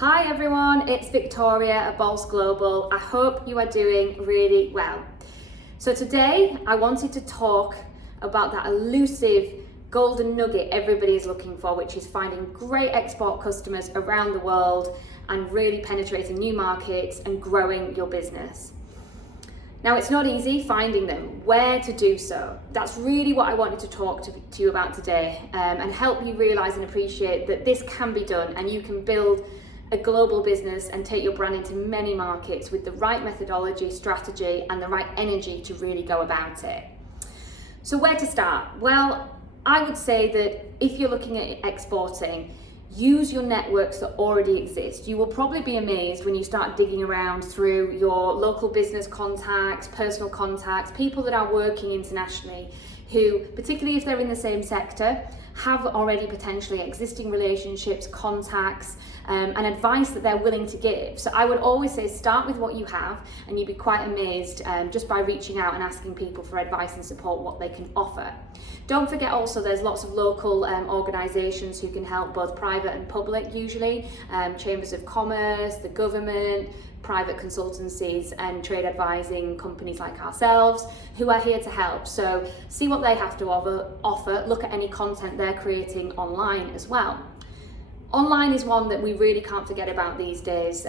Hi everyone, it's Victoria at Bols Global. I hope you are doing really well. So today I wanted to talk about that elusive golden nugget everybody is looking for, which is finding great export customers around the world and really penetrating new markets and growing your business. Now, it's not easy finding them, where to do so. That's really what I wanted to talk to you about today, and help you realize and appreciate that this can be done and you can build a global business and take your brand into many markets with the right methodology, strategy, and the right energy to really go about it. So where to start? Well, I would say that if you're looking at exporting, use your networks that already exist. You will probably be amazed when you start digging around through your local business contacts, personal contacts, people that are working internationally who, particularly if they're in the same sector, have already potentially existing relationships, contacts, and advice that they're willing to give. So I would always say start with what you have, and you'd be quite amazed just by reaching out and asking people for advice and support what they can offer. Don't forget also there's lots of local organisations who can help, both private and public usually, chambers of commerce, the government, private consultancies and trade advising companies like ourselves who are here to help. So see what they have to offer, look at any content they're creating online as well. Online is one that we really can't forget about these days,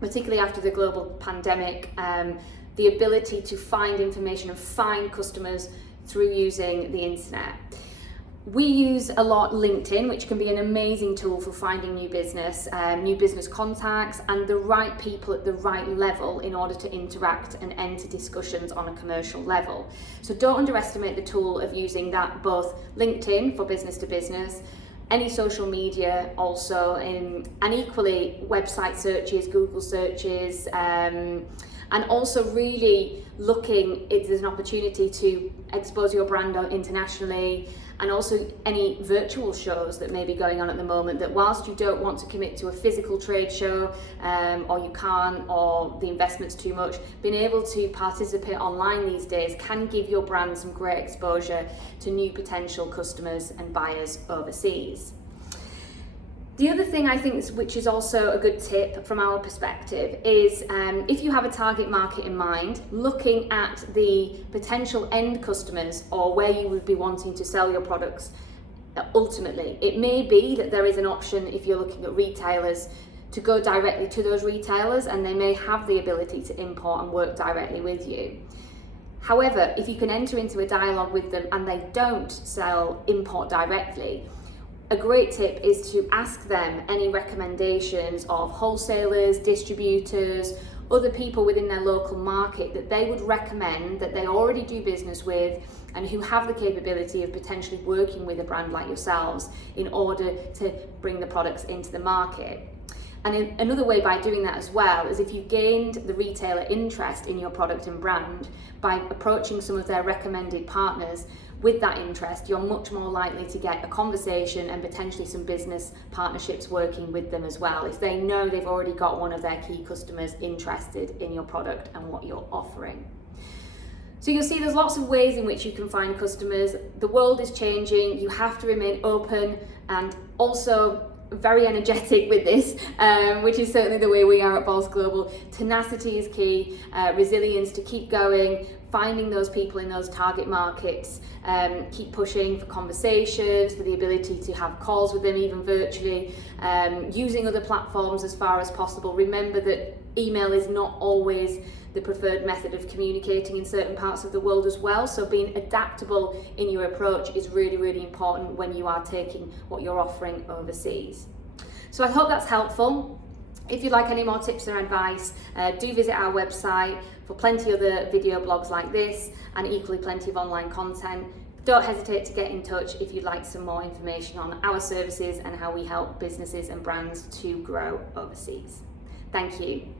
particularly after the global pandemic. The ability to find information and find customers through using the internet. We use a lot LinkedIn, which can be an amazing tool for finding new business contacts and the right people at the right level in order to interact and enter discussions on a commercial level. So don't underestimate the tool of using that, both LinkedIn for business to business, any social media also, and equally website searches, Google searches, and also really looking if there's an opportunity to expose your brand internationally, and also any virtual shows that may be going on at the moment that, whilst you don't want to commit to a physical trade show or you can't, or the investment's too much, being able to participate online these days can give your brand some great exposure to new potential customers and buyers overseas. The other thing I think, which is also a good tip from our perspective, is if you have a target market in mind, looking at the potential end customers or where you would be wanting to sell your products ultimately. It may be that there is an option, if you're looking at retailers, to go directly to those retailers, and they may have the ability to import and work directly with you. However, if you can enter into a dialogue with them and they don't import directly, a great tip is to ask them any recommendations of wholesalers, distributors, other people within their local market that they would recommend that they already do business with and who have the capability of potentially working with a brand like yourselves in order to bring the products into the market. And another way by doing that as well is if you've gained the retailer interest in your product and brand by approaching some of their recommended partners with that interest, you're much more likely to get a conversation and potentially some business partnerships working with them as well, if they know they've already got one of their key customers interested in your product and what you're offering. So you'll see there's lots of ways in which you can find customers. The world is changing, you have to remain open and also very energetic with this, which is certainly the way we are at Bols Global. Tenacity is key, resilience to keep going, finding those people in those target markets, keep pushing for conversations, for the ability to have calls with them even virtually, using other platforms as far as possible. Remember that email is not always the preferred method of communicating in certain parts of the world as well, so being adaptable in your approach is really, really important when you are taking what you're offering overseas. So I hope that's helpful. If you'd like any more tips or advice, do visit our website for plenty of other video blogs like this and equally plenty of online content. Don't hesitate to get in touch if you'd like some more information on our services and how we help businesses and brands to grow overseas. Thank you.